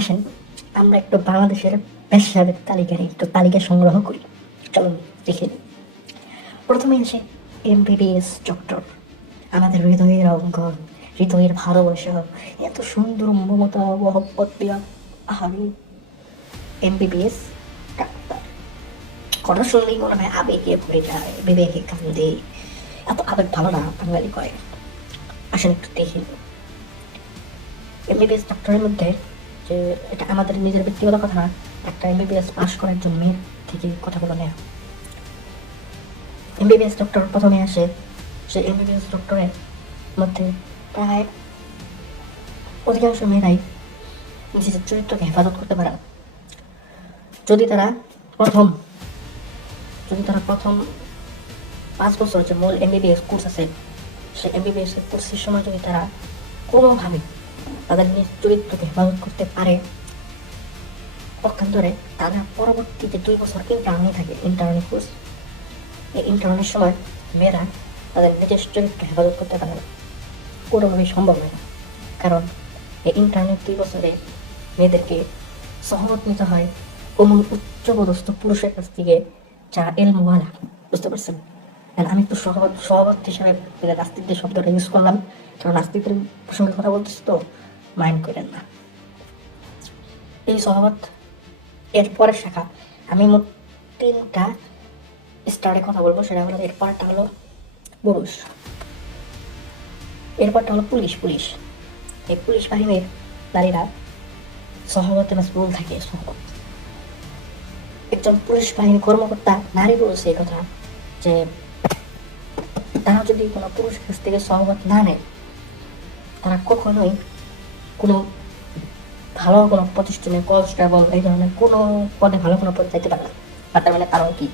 আসেন আমরা একটু বাংলাদেশের পেশাদের তালিকায় একটু তালিকা সংগ্রহ করি। চলুন দেখে নিই। প্রথমে আসে এমবিবিএস ডক্টর, আমাদের হৃদয়ের অঙ্গন, হৃদয়ের ভালোবাসা, এত সুন্দর মমতা মহব্বত দিয়া আহারি এমবিবিএস ডাক্তার। কথা শুনলেই মনে হয় আবেগে ভরে যায়, বিবেকে কান্দে। এত আবেগ ভালো না বাঙালি করে। আসেন একটু দেখে নিই। এমবিবিএস ডক্টরের মধ্যে, যে এটা আমাদের নিজের ব্যক্তিগত কথা না, একটা এমবিবিএস পাশ করার জন্য মেয়ের থেকে কথাগুলো নেয়া। এমবিবিএস ডক্টর প্রথমে আসে, সে এমবিবিএস ডক্টরের মধ্যে প্রায় অধিকাংশ মেয়েরাই নিজেদের চরিত্রকে হেফাজত করতে পারে না। যদি তারা প্রথম যদি তারা প্রথম 5 বছর যে মূল এমবিবিএস কোর্স আছে, সে এমবিবিএস কোর্সের সময় যদি তারা কোনোভাবে তাদের নিজ চরিত্রকে হেফাজত করতে পারে, পক্ষান্তরে তারা পরবর্তীতে 2 বছর ইন্টার্নি থাকে, ইন্টার্নি কোর্স। এই ইন্টার্নের সময় মেয়েরা তাদের নিজের চরিত্রকে হেফাজত করতে পারে না, কোনোভাবেই সম্ভব নয়। কারণ এই ইন্টার্নের 2 বছরে মেয়েদেরকে সহমত নিতে হয় অমন উচ্চপদস্থ পুরুষের কাছ থেকে যারা এলমওয়ালা, বুঝতে পারছেন? আমি একটু সহবত হিসাবে নাস্তিকদের শব্দটা ইউজ করলাম, কারণ নাস্তিকদের প্রসঙ্গে কথা বলতেছি তো, মাইন্ড করেন না। এই সহবত এর পরের শাখা, আমি মোট 3টা স্টারে কথা বলবো। সেটা হলো, এরপরটা হলো পুরুষ, এরপরটা হলো পুলিশ। এই পুলিশ বাহিনীর নারীরা সহবতে মাসউল থাকে। সহবত একজন পুলিশ বাহিনী কর্মকর্তা নারী বলছে এই কথা, যে তারা যদি কোনো পুরুষের কাছ থেকে সহবত না নেয়, তারা কখনোই কোনো ভালো কোনো প্রতিষ্ঠানে, কনস্টেবল এই ধরনের কোনো পদে, ভালো কোনো পদে যাইতে পারে না। তার মানে কারণ কি?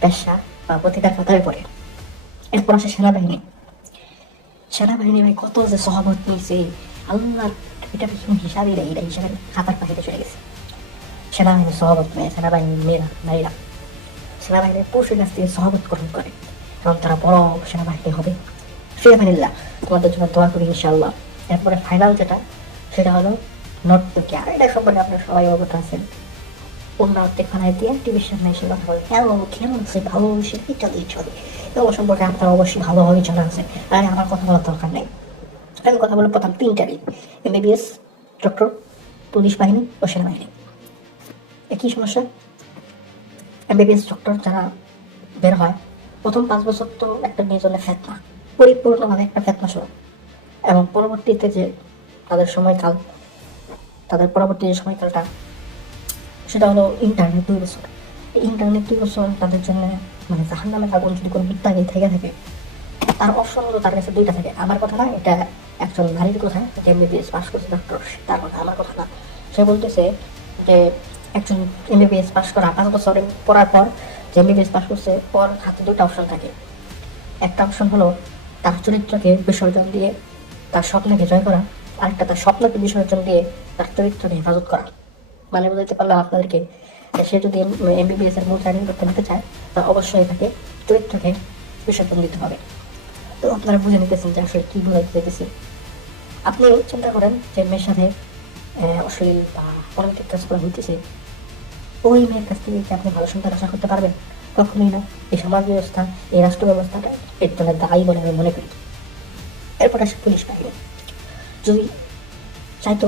পেশা বা প্রতিটার কথাই পড়ে। এরপর আসে সেনাবাহিনী ভাই কত যে সহবত নিয়েছে আল্লাহ, এটা হিসাবই নেই, এটা হিসাবে খাতার পাখিতে চলে গেছে। সেনাবাহিনীর সহবত নেয়, সেনাবাহিনীর মেয়েরা, নারীরা সেনাবাহিনীর পুরুষের কাছ থেকে সহবত গ্রহণ করে, কারণ তারা বড় সেনাবাহিনী হবে। ফিরহানিল্লাহ, তোমাদের জন্য দোয়া করি ইনশাআল্লাহ। এরপরে ফাইনাল যেটা, সেটা হলো নর্তকী। আর এটা সম্পর্কে আপনারা সবাই অবগত আছেন। অন্যকে ফানায় দিয়ে টিভির সামনে এসে কথা বলে, হ্যালো কেমন আছে, ভালোবাসে ইত্যাদি ইত্যাদি। এগুলো সম্পর্কে আপনারা অবশ্যই ভালোভাবে জানা আছে। আর আমার কথা বলার দরকার নেই। আমি কথা বলে প্রথম 3টারই, এমবিবিএস ডক্টর, পুলিশ বাহিনী ও সেনাবাহিনী। একই সমস্যা, এমবিবিএস ডক্টর যারা বের হয়, প্রথম 5 বছর তো একটা মেয়ের জন্য ফেতনা, পরিপূর্ণভাবে একটা ফেতনা শুরু। এবং পরবর্তীতে যে তাদের সময়কাল, তাদের পরবর্তী যে সময়কালটা, সেটা হলো ইন্টারনেট 2 বছর। এই ইন্টারনেট 2 বছর তাদের জন্য মানে জাহান্নামের আগুন যদি কোনো মুত্তাকি থেকে থাকে, তার অপশন হলো তার কাছে 2টা থাকে। আমার কথা না, এটা একজন নারীর কথা, যে এমবিবিএস পাস করছে ডক্টর, তার কথা, আমার কথা না। সে বলতেছে যে একজন এমবিবিএস পাস করা 5 বছর পড়ার পর, যে এমবিবিএস পাস করছে, ওর হাতে 2টা অপশন থাকে। একটা অপশন হলো তার চরিত্রকে বিসর্জন দিয়ে তার স্বপ্নকে জয় করা, আরেকটা তার স্বপ্নকে বিসর্জন দিয়ে তার চরিত্রকে হেফাজত করা। মানে বুঝাইতে পারলাম আপনাদেরকে, সে যদি এমবিবিএস এর মূল ট্রেনিং করতে নিতে চায়, তা অবশ্যই তাকে চরিত্রকে বিসর্জন দিতে হবে। তো আপনারা বুঝে নিতেছেন যে আসলে কি বোঝাইতে চাইতেছি। আপনি চিন্তা করেন যে মেয়ের সাথে অশ্লীল বা অনৈতিক কাজ করা হইতেছে, ওই মেয়ের কাছ থেকে কি আপনি ভালো সন্তান আশা করতে পারবেন? কখনোই না। এই সমাজ ব্যবস্থা, এই রাষ্ট্র ব্যবস্থাটা এর জন্য দায়ী বলে আমি মনে করি। এরপর আসে পুলিশ বাহিনী। যদি চাইতো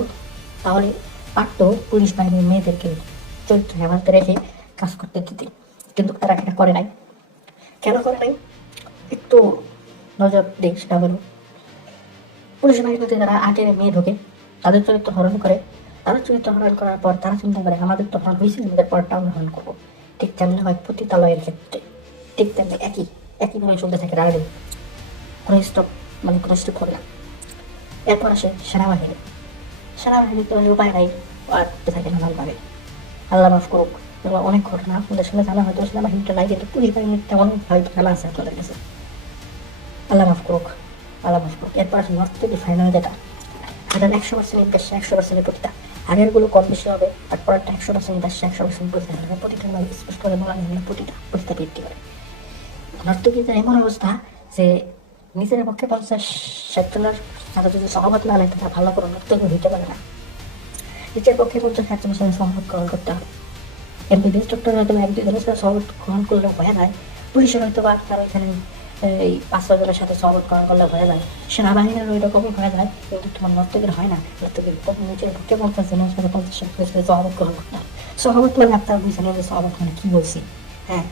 তাহলে পারতো পুলিশ বাহিনীর মেয়েদেরকে চরিত্র হেফাজতে রেখে কাজ করতে দিতে, কিন্তু তারা এটা করে নাই। কেন করে নাই একটু নজর দিই, সেটা হলো পুলিশ বাহিনীতে যারা আগে মেয়ে ঢোকে, তাদের চরিত্র হরণ করে। তারা চরিত্র হরণ করার পর তারা চিন্তা করে, আমাদের তো হরণ হয়েছে, আমাদের পরটা আমরা হরণ করবো। ঠিক তেমনি হয় পতিতালয়ের ক্ষেত্রে, ঠিক তেমনি একইভাবে চলতে থাকে রাজনীতি, কোনো স্টপ, মানে কোনো স্টপ হবে না। এরপর আসে সেনাবাহিনী তো উপায় নাই, আর করতে থাকে নানানভাবে। আল্লাহ মাফ করুক, এগুলো অনেক ঘটনা আপনাদের সঙ্গে জানা, হয়তো সেনাবাহিনীটা নাই, কিন্তু পুলিশ বাহিনীর তেমন হয়তো জানা আছে আপনাদের কাছে। আল্লাহ মাফ করুক। এরপর আসে নর্তকী ফাইনাল, যেটা 100% বেশি, 100% প্রতিটা। আগেরগুলো কম বেশি হবে, আর পরেরটা 100% বেশি, 100% প্রতিটা হবে। প্রতিটা মানে স্পষ্ট করে বলা যায় না, প্রতিটা বৃদ্ধি করে। নর্তকীদের এমন অবস্থা যে নিজের পক্ষে 50-60 জনের সাথে যদি সহমত না নেয়, তারা ভালো করে নর্তকী হইতে পারে না। নিচের পক্ষে 50-60 জনের সাথে সহমত গ্রহণ করতে হবে। এমবিবিএস ডক্টর হয়তো 1-2 জনের সাথে সহমত গ্রহণ করলেও হয়ে যায়, পুলিশের হয়তো বা আপনার ওইখানে এই 5-6 জনের সাথে সহমত গ্রহণ করলে হয়ে যায়, সেনাবাহিনীর ওই রকমই হয়ে যায়, কিন্তু তোমার নর্তকীর হয় না। নর্তকীর নিচের পক্ষে 50 জনের সাথে 50 জনের সাথে সহমত গ্রহণ করতে হবে। সহমত মানে আপনারা বুঝছেন যে সহমত মানে কি বলছি, হ্যাঁ।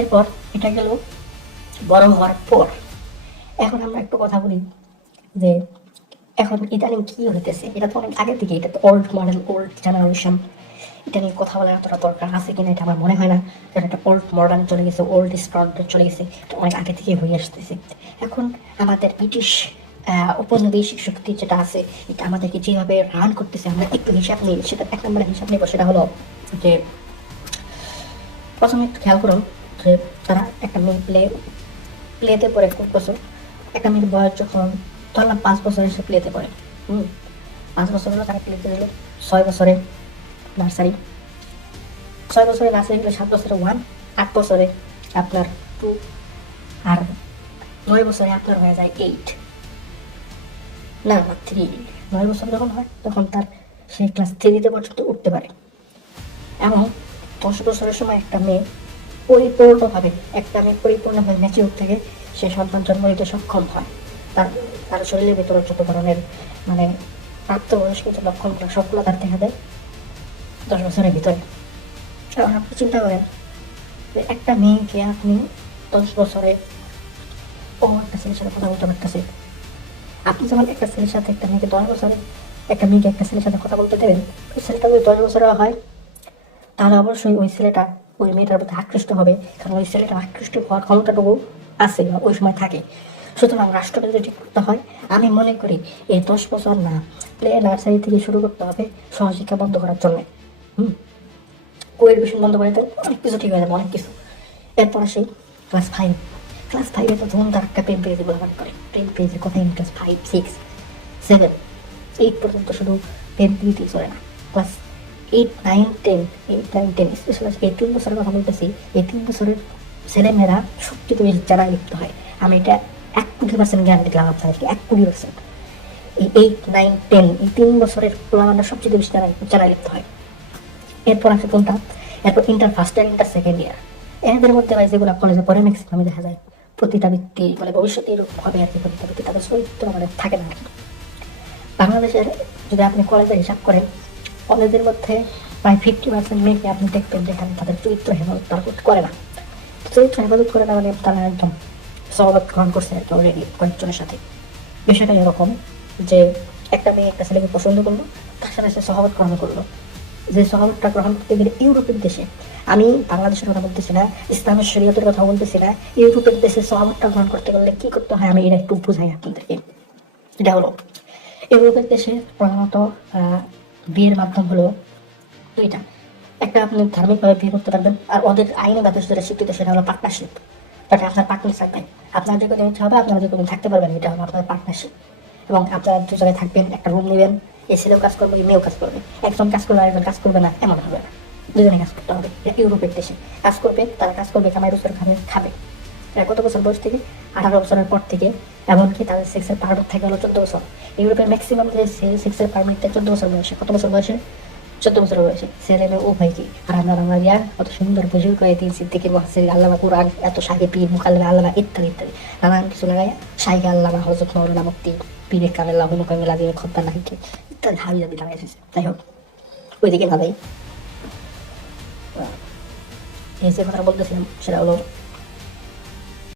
এরপর এটা গেল বড় হওয়ার পর। এখন আমরা একটু কথা বলি যে এখন ইদানিং কি হইতেছে, এটা তো অনেক আগে থেকে, এটা তো ওল্ড মডেল, ওল্ড জেনারেশন, এটা নিয়ে কথা বলার এতটা দরকার আছে কিনা এটা আমার মনে হয় না। কারণ এটা ওল্ড মডার্ন চলে গেছে, ওল্ড স্ট্যান্ডার্ড চলে গেছে, এটা অনেক আগে থেকে হয়ে আসতেছে। এখন আমাদের ব্রিটিশ উপনিবেশিক শক্তি যেটা আছে, এটা আমাদেরকে যেভাবে রান করতেছে, আমরা একটু হিসাব নিই। সেটা 1 নম্বরে হিসাব নেব, সেটা হলো যে প্রথমে একটু খেয়াল করুন যে তারা একটা মেয়ে প্লেতে পড়ে খুব বছর, একটা মেয়ের বয়স যখন ধরলাম 5 বছরে সে প্লেতে পড়ে, 5 বছর হলো তারা প্লেতে দিল, 6 বছরে নার্সারি, 6 বছরে নার্সারি গেলে 7 বছরে 1, 8 বছরে আপনার 2, আর 9 বছরে আপনার হয়ে যায় 8, না 3। 9 বছর যখন হয় তখন তার সে ক্লাস 3 পর্যন্ত উঠতে পারে। এবং 10 বছরের সময় একটা মেয়ে পরিপূর্ণভাবে ম্যাচিউর থেকে সে সন্তান জন্ম দিতে সক্ষম হয়। তার শরীরের ভিতরে যত ধরনের মানে প্রাপ্তবয়স্ক যে লক্ষণগুলো সবগুলো তার দেখা দেয় 10 বছরের ভিতরে। এখন আপনি চিন্তা করেন যে একটা মেয়েকে আপনি 10 বছরে একটা ছেলের সাথে কথা বলতে পারতেছে। আপনি যেমন একটা ছেলের সাথে একটা মেয়েকে 10 বছরে একটা মেয়েকে একটা ছেলের সাথে কথা বলতে দেবেন, ওই ছেলেটা যদি 10 বছরে হয় তাহলে অবশ্যই ওই ছেলেটা ওই মেয়েটার প্রতি আকৃষ্ট হবে, কারণ ওই ছেলেটা আকৃষ্ট হওয়ার ক্ষমতাটুকু আছে ওই সময় থাকে। সুতরাং রাষ্ট্রকে যদি ঠিক করতে হয়, আমি মনে করি এই 10 বছর না, প্লে নার্সারি থেকে শুরু করতে হবে সহশিক্ষা বন্ধ করার জন্য। কোয়েডুকেশন বন্ধ করে দেন, অনেক কিছু ঠিক হয়ে যাবে, অনেক কিছু। এরপর আসি ক্লাস 5 তো ধরুন তার একটা প্রেম পেয়েছে ব্যবহার করে, প্রেম পেয়েছে কোথায়, ক্লাস 5, 6, 7, 8 পর্যন্ত শুধু প্রেম প্রীতি চলে না। ক্লাস 8, 9, 10 স্পেশালি এই 3 বছরের কথা বলতেছি। এই 3 বছরের ছেলেমেয়েরা সবচেয়ে বেশি জানায় লিপ্ত হয়। আমি এটা 1,000,000% গ্যারান্টি দিলাম আপনাদেরকে, 1,000,000%। এই 8, 9, 10 এই 3 বছরের পোলাপানরা সবচেয়ে বেশি জানায় লিপ্ত হয়। এরপর আছে কোনটা, এরপর inter first year, inter second year. এদের মধ্যে ভাই যেগুলো কলেজে পড়ে ম্যাক্সিমাম দেখা যায় পতিতাবৃত্তি, মানে ভবিষ্যতে এরকম হবে আর কি, পতিতাবৃত্তি, তাদের চরিত্র মানে থাকে না আর কি। বাংলাদেশের যদি আপনি কলেজে হিসাব করেন, কলেজের মধ্যে প্রায় 50% মেয়েকে আপনি দেখবেন যেখানে তাদের চরিত্র হেফাজত তারা করে না। চরিত্র হেফাজত করে না মানে তারা একদম সহবত গ্রহণ করছে আর কি অলরেডি কয়েকজনের সাথে। বিষয়টা এরকম যে একটা মেয়ে একটা ছেলেকে পছন্দ করলো, তার সাথে সে সহবত গ্রহণ করলো। যে সহবতটা গ্রহণ করতে গেলে ইউরোপের দেশে, আমি বাংলাদেশের কথা বলতেছি না, ইসলামের শরীয়তের কথা বলতেছি না, ইউরোপের দেশে সহবতটা গ্রহণ করতে গেলে কি করতে হয় আমি এটা একটু বুঝাই আপনাদেরকে। এটা হলো ইউরোপের দেশে প্রধানত বিয়ের মাধ্যম হলো 2টা। একটা আপনি ধার্মিকভাবে বিয়ে করতে পারবেন, আর ওদের আইনে বাতাস যেটা স্বীকৃত সেটা হলো পার্টনারশিপ। তাতে আপনার পার্টনার থাকবে, আপনার যে কোনো ইচ্ছা হবে আপনারা যে কোনো থাকতে পারবেন, এটা হলো আপনার পার্টনারশিপ। এবং আপনারা 2 জায়গায় থাকবেন, একটা রুম নেবেন, এই ছেলেও কাজ করবে, এই মেয়েও কাজ করবে, একজন কাজ করবে আরেকজন কাজ করবে না, এমন হবে না, দুজনে কাজ করতে হবে। ইউরোপের দেশে কাজ করবে, তারা কাজ করবে, কামাই রোজগার খাবে। কত বছর বয়স থেকে, 18 বছরের পর থেকে, এমনকি তাদের সেক্সের পারমিট থাকে হলো 14 বছর। ইউরোপের ম্যাক্সিমাম যে সেক্সের পারমিট থাকে 14 বছর বয়সে। কত বছর বয়সে? 14 বছর বয়সে। ছেলে মেয়ে উভয় কি। আর আমরা বাঙালিরা অত সুন্দর বুঝিয়ে করে তিন সিদ্দিকের মহাসির আল্লামা কুরআন, এত শাহে পীর মুকাল্লিমা আল্লামা ইত্যাদি ইত্যাদি নানান কিছু লাগাই শাইখে আল্লামা হযরত মাওলানা মুফতি পীরে কামেল্লাহ মুকাম্মিল আযীম খদ্দা নাহিকে ইত্যাদি হাবি জাবি লাগাই এসেছে। যাই হোক, ওইদিকে না যাই। এই যে কথা বলতেছিলাম সেটা হলো